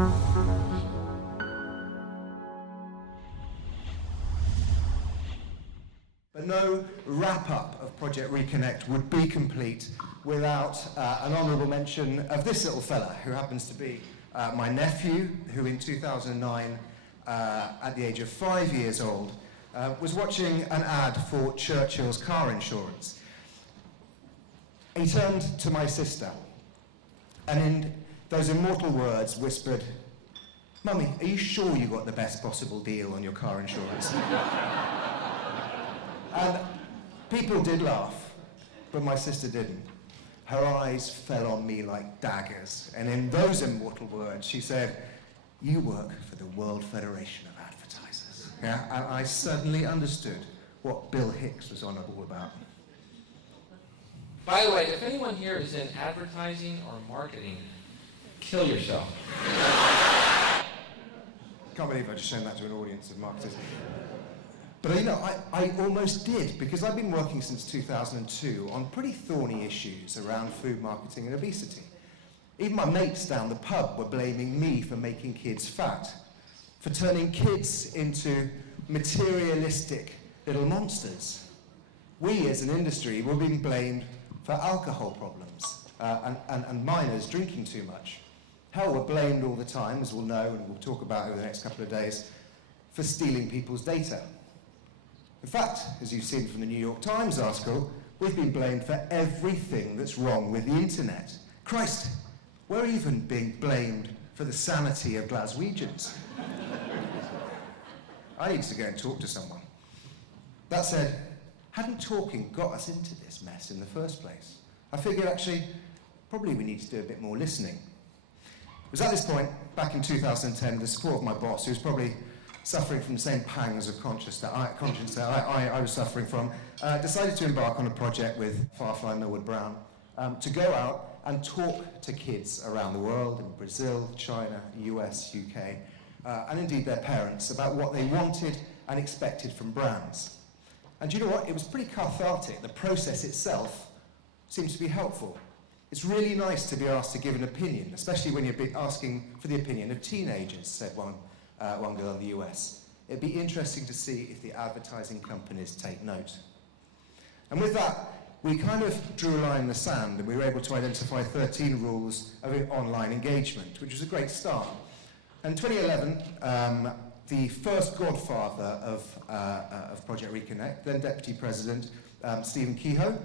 But no wrap-up of Project Reconnect would be complete without an honourable mention of this little fella, who happens to be my nephew, who in 2009, at the age of 5 years old, was watching an ad for Churchill's car insurance. He turned to my sister and in those immortal words whispered, "Mummy, are you sure you got the best possible deal on your car insurance?" And people did laugh, but my sister didn't. Her eyes fell on me like daggers, and in those immortal words she said, "You work for the World Federation of Advertisers." Yeah, and I suddenly understood what Bill Hicks was on all about. By the way, if anyone here is in advertising or marketing, kill yourself. Can't believe I just shown that to an audience of marketers. But you know, I almost did, because I've been working since 2002 on pretty thorny issues around food marketing and obesity. Even my mates down the pub were blaming me for making kids fat, for turning kids into materialistic little monsters. We as an industry were being blamed for alcohol problems and minors drinking too much. Hell, we're blamed all the time, as we'll know and we'll talk about over the next couple of days, for stealing people's data. In fact, as you've seen from the New York Times article, we've been blamed for everything that's wrong with the internet. Christ, we're even being blamed for the sanity of Glaswegians. I need to go and talk to someone. That said, hadn't talking got us into this mess in the first place? I figured actually, probably we need to do a bit more listening. It was at this point, back in 2010, with the support of my boss, who was probably suffering from the same pangs of conscience that I was suffering from, decided to embark on a project with Firefly Millward Brown to go out and talk to kids around the world, in Brazil, China, US, UK, and indeed their parents, about what they wanted and expected from brands. And you know what? It was pretty cathartic. The process itself seems to be helpful. It's really nice to be asked to give an opinion, especially when you're asking for the opinion of teenagers, said one girl in the US. It'd be interesting to see if the advertising companies take note. And with that, we kind of drew a line in the sand, and we were able to identify 13 rules of online engagement, which was a great start. In 2011, the first godfather of Project Reconnect, then Deputy President Stephen Kehoe,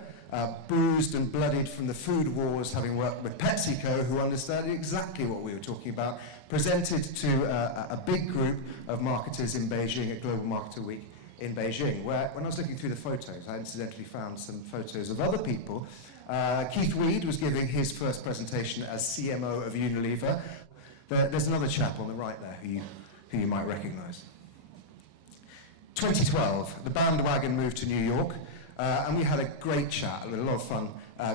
bruised and bloodied from the food wars, having worked with PepsiCo, who understood exactly what we were talking about, presented to a big group of marketers in Beijing at Global Marketer Week in Beijing, where when I was looking through the photos, I incidentally found some photos of other people. Keith Weed was giving his first presentation as CMO of Unilever. There's another chap on the right there who you might recognize. 2012, the bandwagon moved to New York, and we had a great chat. We had a lot of fun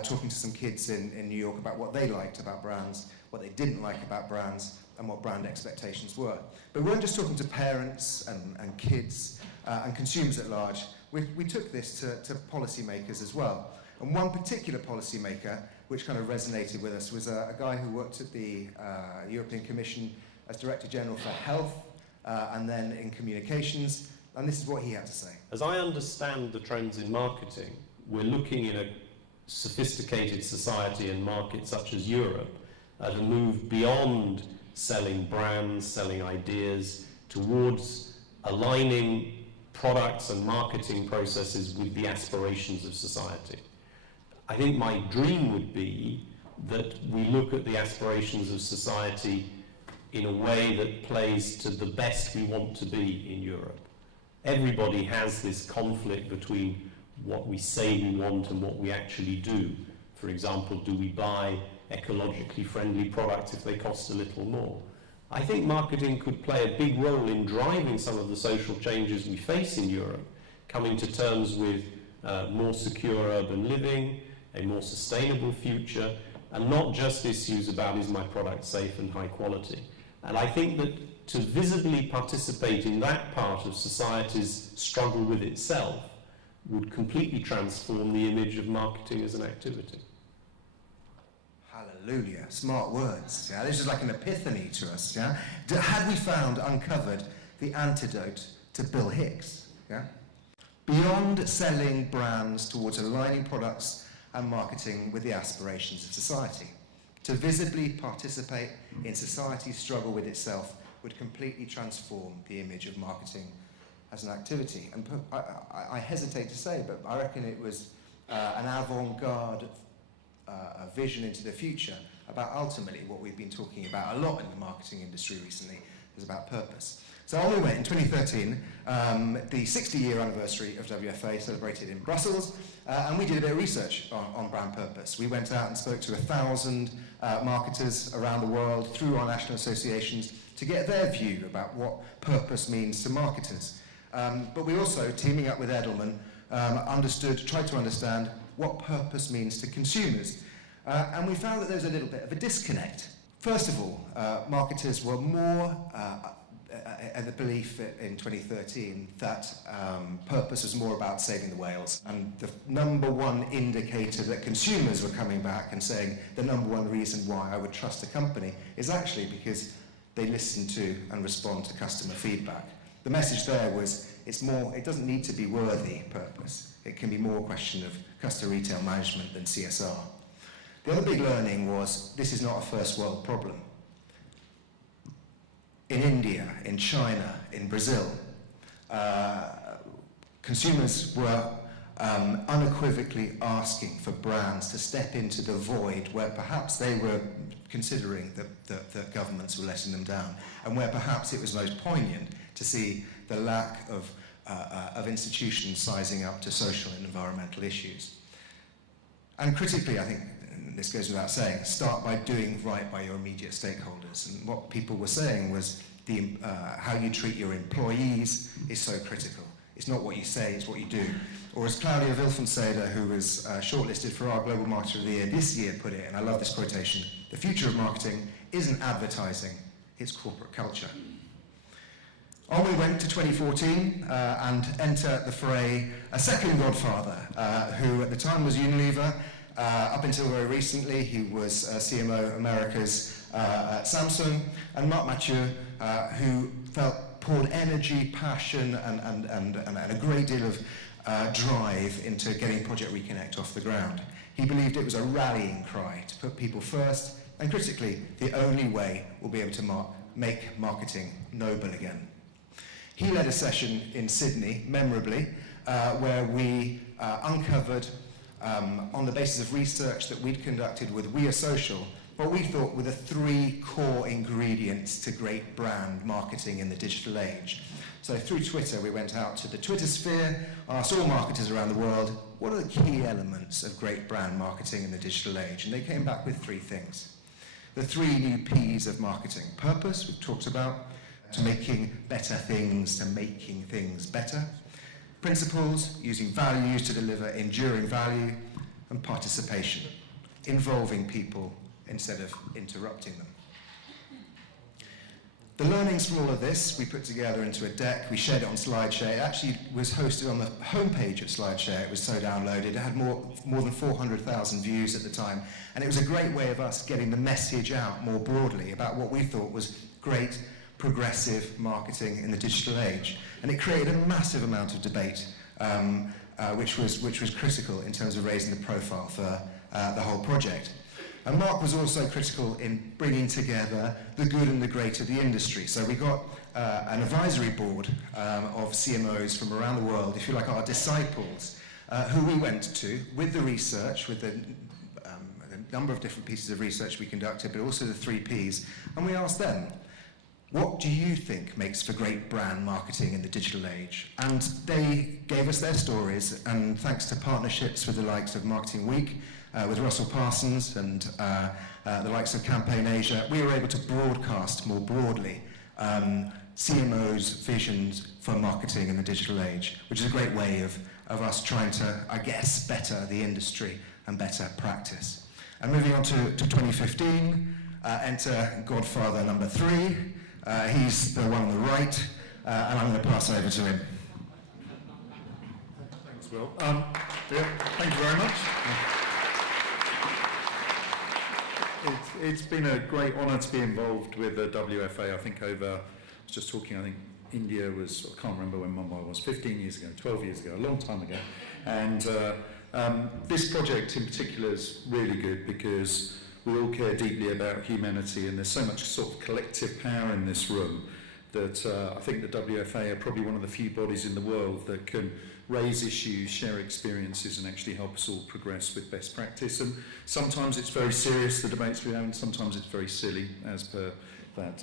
talking to some kids in New York about what they liked about brands, what they didn't like about brands, and what brand expectations were. But we weren't just talking to parents and kids and consumers at large. We took this to policymakers as well. And one particular policymaker, which kind of resonated with us, was a guy who worked at the European Commission as Director General for Health and then in Communications. And this is what he had to say. As I understand the trends in marketing, we're looking in a sophisticated society and market such as Europe at a move beyond selling brands, selling ideas, towards aligning products and marketing processes with the aspirations of society. I think my dream would be that we look at the aspirations of society in a way that plays to the best we want to be in Europe. Everybody has this conflict between what we say we want and what we actually do. For example, do we buy ecologically friendly products if they cost a little more? I think marketing could play a big role in driving some of the social changes we face in Europe, coming to terms with more secure urban living, a more sustainable future, and not just issues about is my product safe and high quality. And I think that to visibly participate in that part of society's struggle with itself would completely transform the image of marketing as an activity. Hallelujah. Hallelujah, smart words. Yeah? This is like an epiphany to us. Yeah? Had we uncovered the antidote to Bill Hicks? Yeah? Beyond selling brands towards aligning products and marketing with the aspirations of society. To visibly participate in society's struggle with itself would completely transform the image of marketing as an activity. And I hesitate to say, but I reckon it was an avant-garde vision into the future about ultimately what we've been talking about a lot in the marketing industry recently, is about purpose. So on we went in 2013, the 60-year anniversary of WFA celebrated in Brussels, and we did a bit of research on brand purpose. We went out and spoke to 1,000 marketers around the world through our national associations to get their view about what purpose means to marketers. But we also, teaming up with Edelman, tried to understand what purpose means to consumers. And we found that there's a little bit of a disconnect. First of all, marketers were more the belief in 2013 that purpose was more about saving the whales. And the number one indicator that consumers were coming back and saying the number one reason why I would trust a company is actually because they listen to and respond to customer feedback. The message there was it doesn't need to be worthy purpose. It can be more a question of customer retail management than CSR. The other big learning was this is not a first world problem. In India, in China, in Brazil, consumers were unequivocally asking for brands to step into the void where perhaps they were considering that governments were letting them down, and where perhaps it was most poignant to see the lack of institutions sizing up to social and environmental issues. And critically, I think, and this goes without saying, start by doing right by your immediate stakeholders. And what people were saying was how you treat your employees is so critical. It's not what you say, it's what you do. Or as Claudia Wilfenseder, who was shortlisted for our Global Marketer of the Year this year, put it, and I love this quotation, the future of marketing isn't advertising, it's corporate culture. On we went to 2014 and enter the fray a second godfather, who at the time was Unilever. Up until very recently, he was CMO Americas at Samsung, and Marc Mathieu, who poured energy, passion, and a great deal of drive into getting Project Reconnect off the ground. He believed it was a rallying cry to put people first, and critically, the only way we'll be able to make marketing noble again. He led a session in Sydney, memorably, where we uncovered, on the basis of research that we'd conducted with We Are Social, what we thought were the 3 core ingredients to great brand marketing in the digital age. So through Twitter, we went out to the Twitter sphere, asked all marketers around the world, what are the key elements of great brand marketing in the digital age? And they came back with 3 things. The 3 new P's of marketing. Purpose, we've talked about, to making better things, to making things better. Principles, using values to deliver enduring value. And participation, involving people instead of interrupting them. The learnings from all of this we put together into a deck. We shared it on SlideShare. It actually was hosted on the homepage of SlideShare. It was so downloaded. It had more than 400,000 views at the time. And it was a great way of us getting the message out more broadly about what we thought was great, progressive marketing in the digital age. And it created a massive amount of debate, which was critical in terms of raising the profile for the whole project. And Mark was also critical in bringing together the good and the great of the industry. So we got an advisory board of CMOs from around the world, if you like, our disciples, who we went to with the research, with the number of different pieces of research we conducted, but also the 3 Ps, and we asked them, what do you think makes for great brand marketing in the digital age? And they gave us their stories, and thanks to partnerships with the likes of Marketing Week, with Russell Parsons and the likes of Campaign Asia, we were able to broadcast more broadly CMOs' visions for marketing in the digital age, which is a great way of us trying to, I guess, better the industry and better practice. And moving on to 2015, enter Godfather number 3. He's the one on the right, and I'm going to pass over to him. Thanks, Will. Thank you very much. It's been a great honour to be involved with the WFA. I think I was just talking, I think India was, I can't remember when Mumbai was, 15 years ago, 12 years ago, a long time ago. And this project in particular is really good because we all care deeply about humanity, and there's so much sort of collective power in this room that I think the WFA are probably one of the few bodies in the world that can raise issues, share experiences, and actually help us all progress with best practice. And sometimes it's very serious, the debates we have, and sometimes it's very silly, as per that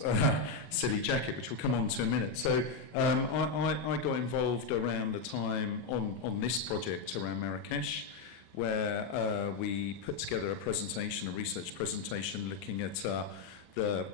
silly jacket, which we'll come on to in a minute. So I got involved around the time on this project around Marrakesh, where we put together a presentation, a research presentation, looking at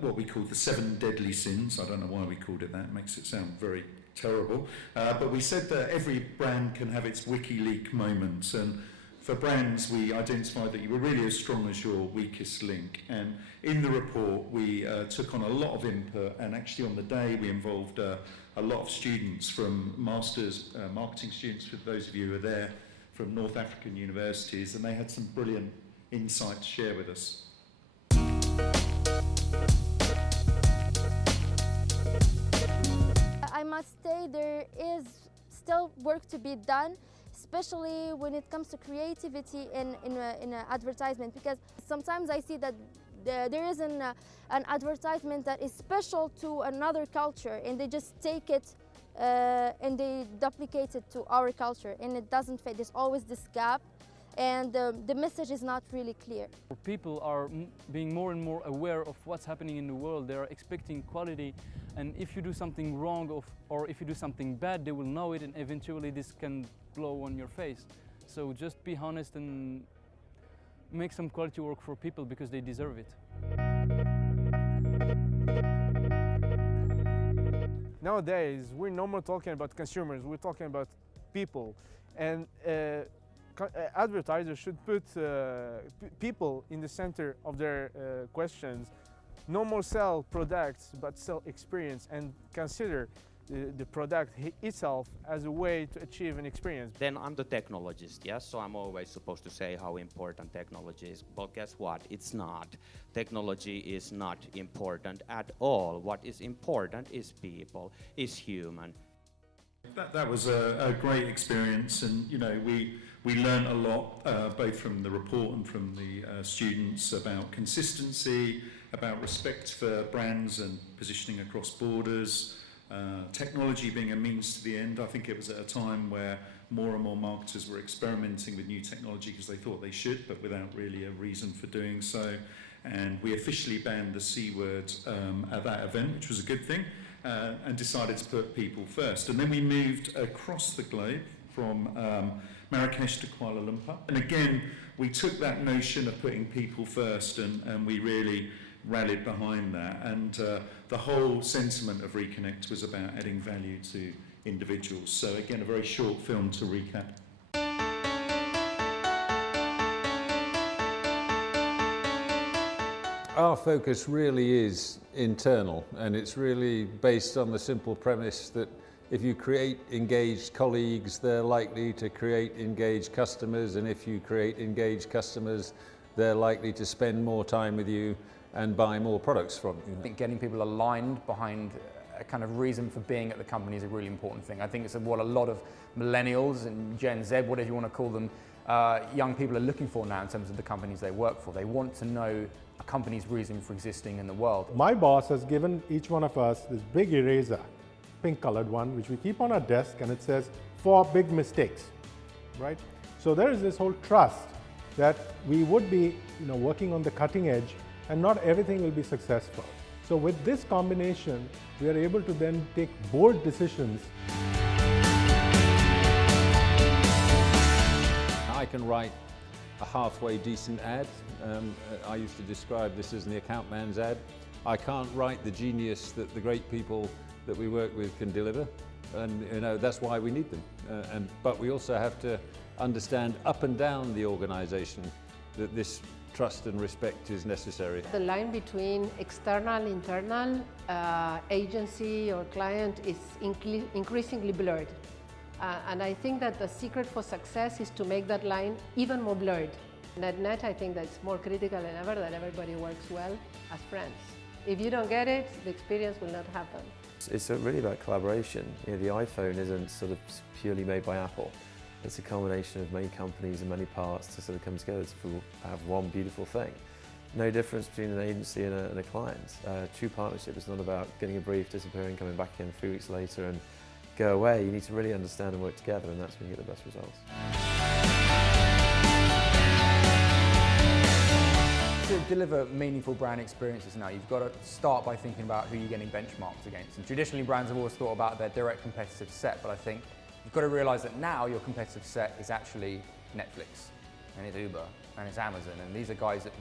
what we call the 7 deadly sins. I don't know why we called it that. It makes it sound very terrible. But we said that every brand can have its WikiLeaks moments, and for brands we identified that you were really as strong as your weakest link. And in the report we took on a lot of input, and actually on the day we involved a lot of students from masters, marketing students, for those of you who are there, from North African universities, and they had some brilliant insights to share with us. I must say there is still work to be done, especially when it comes to creativity in an advertisement, because sometimes I see that there is an advertisement that is special to another culture, and they just take it and they duplicate it to our culture, and it doesn't fit. There's always this gap, and the message is not really clear. People are being more and more aware of what's happening in the world. They are expecting quality, and if you do something wrong or if you do something bad, they will know it, and eventually this can blow on your face. So just be honest and make some quality work for people because they deserve it. Nowadays, we're no more talking about consumers, we're talking about people. And advertisers should put people in the center of their questions. No more sell products, but sell experience, and consider the product itself as a way to achieve an experience. Then I'm the technologist, yes, so I'm always supposed to say how important technology is. But guess what? It's not. Technology is not important at all. What is important is people, is human. That was a great experience, and you know we learned a lot both from the report and from the students about consistency, about respect for brands and positioning across borders, technology being a means to the end. I think it was at a time where more and more marketers were experimenting with new technology because they thought they should, but without really a reason for doing so. And we officially banned the C word at that event, which was a good thing, and decided to put people first. And then we moved across the globe from Marrakesh to Kuala Lumpur. And again, we took that notion of putting people first, and we really rallied behind that. And the whole sentiment of Reconnect was about adding value to individuals. So again, a very short film to recap. Our focus really is internal, and it's really based on the simple premise that if you create engaged colleagues, they're likely to create engaged customers, and if you create engaged customers, they're likely to spend more time with you and buy more products from you. I think getting people aligned behind a kind of reason for being at the company is a really important thing. I think it's what a lot of millennials and Gen Z, whatever you want to call them, young people are looking for now in terms of the companies they work for. They want to know a company's reason for existing in the world. My boss has given each one of us this big eraser, pink colored one, which we keep on our desk, and it says, for big mistakes, right? So there is this whole trust that we would be working on the cutting edge, and not everything will be successful. So with this combination, we are able to then take bold decisions. I can write a halfway decent ad. I used to describe this as the account man's ad. I can't write the genius that the great people that we work with can deliver, and that's why we need them. But we also have to understand up and down the organization that this trust and respect is necessary. The line between external, internal, agency or client is increasingly blurred. And I think that the secret for success is to make that line even more blurred. Net, I think that it's more critical than ever that everybody works well as friends. If you don't get it, the experience will not happen. It's really about collaboration. You know, the iPhone isn't sort of purely made by Apple. It's a combination of many companies and many parts to sort of come together to have one beautiful thing. No difference between an agency and a client. True partnership is not about getting a brief, disappearing, coming back in 3 weeks later and go away. You need to really understand and work together, and that's when you get the best results. To deliver meaningful brand experiences now, you've got to start by thinking about who you're getting benchmarks against. And traditionally, brands have always thought about their direct competitive set, but I think you've got to realise that now your competitive set is actually Netflix, and it's Uber, and it's Amazon, and these are guys that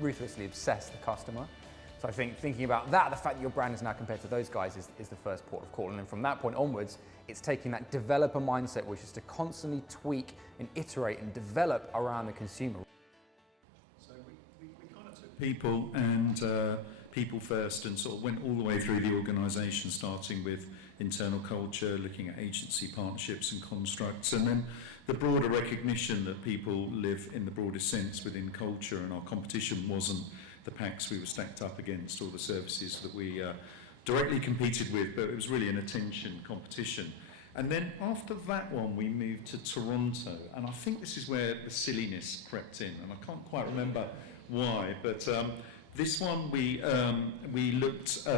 ruthlessly obsess the customer. So I think thinking about that, the fact that your brand is now compared to those guys is the first port of call. And then from that point onwards, it's taking that developer mindset, which is to constantly tweak and iterate and develop around the consumer. People and people first, and sort of went all the way through the organisation, starting with internal culture, looking at agency partnerships and constructs, and then the broader recognition that people live in the broadest sense within culture, and our competition wasn't the packs we were stacked up against or the services that we directly competed with, but it was really an attention competition. And then after that one, we moved to Toronto, and I think this is where the silliness crept in, and I can't quite remember why, but this one we looked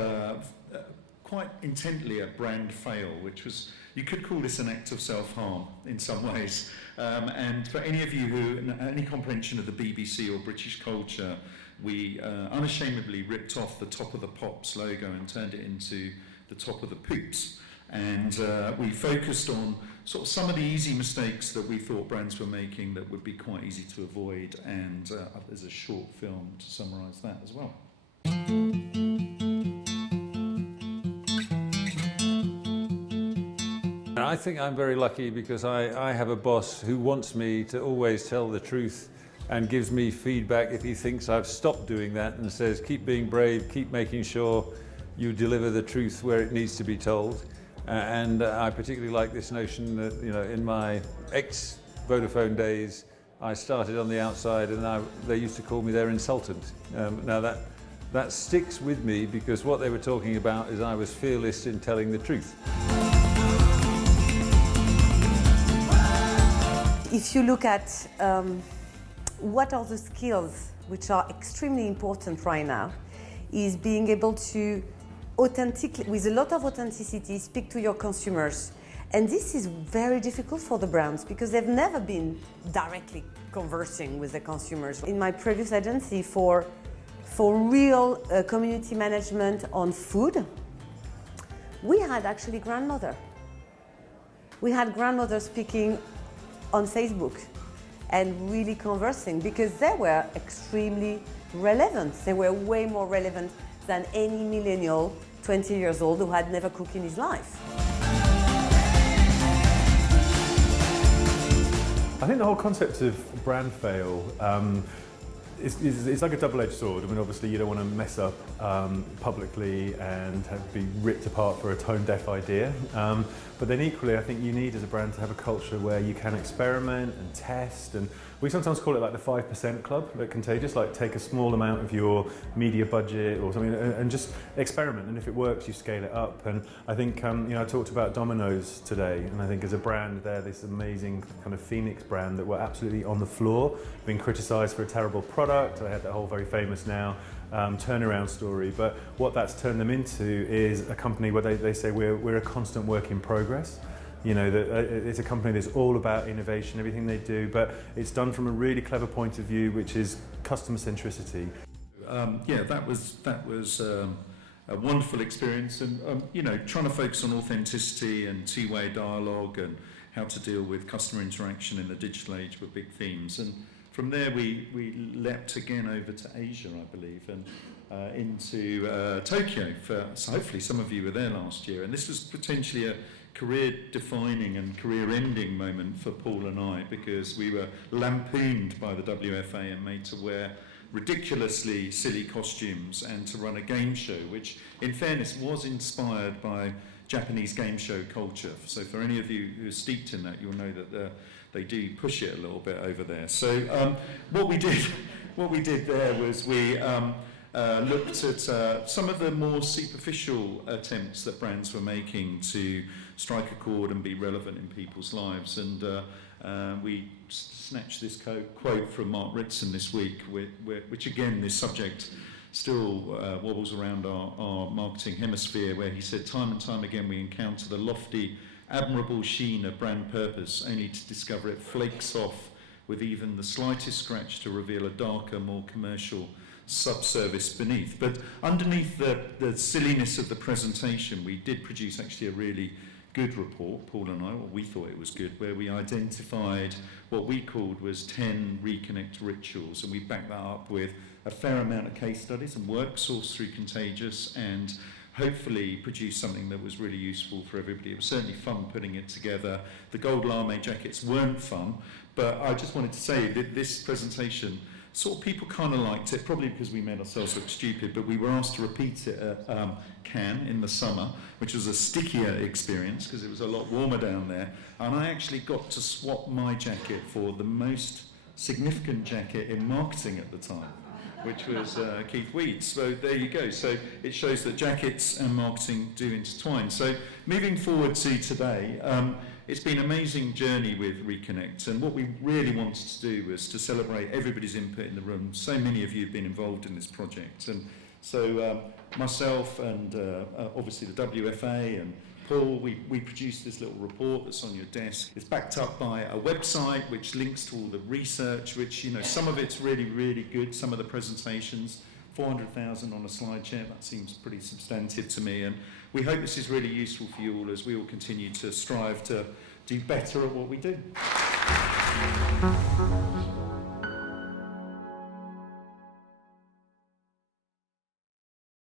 quite intently at brand fail, which was, you could call this an act of self-harm in some ways. And for any of you who, any comprehension of the BBC or British culture, we unashamedly ripped off the top of the Pops logo and turned it into the top of the Poops. And we focused on sort of some of the easy mistakes that we thought brands were making that would be quite easy to avoid, and there's a short film to summarise that as well. I think I'm very lucky because I have a boss who wants me to always tell the truth and gives me feedback if he thinks I've stopped doing that, and says, keep being brave, keep making sure you deliver the truth where it needs to be told. And I particularly like this notion that, you know, in my ex-Vodafone days, I started on the outside, and they used to call me their insultant. Now that sticks with me, because what they were talking about is I was fearless in telling the truth. If you look at what are the skills which are extremely important right now, is being able to authentically, with a lot of authenticity, speak to your consumers. And this is very difficult for the brands because they've never been directly conversing with the consumers. In my previous agency, for real community management on food, we had actually grandmother. We had grandmother speaking on Facebook and really conversing, because they were extremely relevant. They were way more relevant than any millennial 20 years old who had never cooked in his life. I think the whole concept of brand fail it's like a double-edged sword. I mean, obviously you don't want to mess up publicly and be ripped apart for a tone-deaf idea. But then equally, I think you need as a brand to have a culture where you can experiment and test, and we sometimes call it like the 5% club at Contagious, like take a small amount of your media budget or something and just experiment, and if it works, you scale it up. And I think, you know, I talked about Domino's today, and I think as a brand, they're this amazing kind of Phoenix brand that were absolutely on the floor, being criticised for a terrible product. I had that whole very famous now turnaround story, but what that's turned them into is a company where they say we're a constant work in progress. You know, that it's a company that's all about innovation, everything they do, but it's done from a really clever point of view, which is customer centricity. Yeah, that was a wonderful experience, and you know, trying to focus on authenticity and two-way dialogue and how to deal with customer interaction in the digital age were big themes. And from there, we leapt again over to Asia, I believe, and into Tokyo. So hopefully some of you were there last year, and this was potentially a career-defining and career-ending moment for Paul and I, because we were lampooned by the WFA and made to wear ridiculously silly costumes and to run a game show, which, in fairness, was inspired by Japanese game show culture. So for any of you who are steeped in that, you'll know that do push it a little bit over there. So what we did there was we looked at some of the more superficial attempts that brands were making to strike a chord and be relevant in people's lives. And we snatched this quote from Mark Ritson this week, which again, this subject still wobbles around our marketing hemisphere, where he said, time and time again we encounter the lofty, admirable sheen of brand purpose, only to discover it flakes off with even the slightest scratch to reveal a darker, more commercial subservice beneath. But underneath the silliness of the presentation, we did produce actually a really good report, Paul and I, or we thought it was good, where we identified what we called was 10 Reconnect rituals, and we backed that up with a fair amount of case studies and work sourced through Contagious, and hopefully produced something that was really useful for everybody. It was certainly fun putting it together. The gold lame jackets weren't fun, but I just wanted to say that this presentation, sort of people kind of liked it, probably because we made ourselves look stupid, but we were asked to repeat it at Cannes in the summer, which was a stickier experience because it was a lot warmer down there, and I actually got to swap my jacket for the most significant jacket in marketing at the time, which was Keith Weed's. So there you go. So it shows that jackets and marketing do intertwine. So moving forward to today, it's been an amazing journey with Reconnect, and what we really wanted to do was to celebrate everybody's input in the room. So many of you have been involved in this project, and so myself and obviously the WFA and Paul, we produced this little report that's on your desk. It's backed up by a website which links to all the research, which, you know, some of it's really, really good, some of the presentations, 400,000 on a slide share, that seems pretty substantive to me, and we hope this is really useful for you all as we all continue to strive to do better at what we do.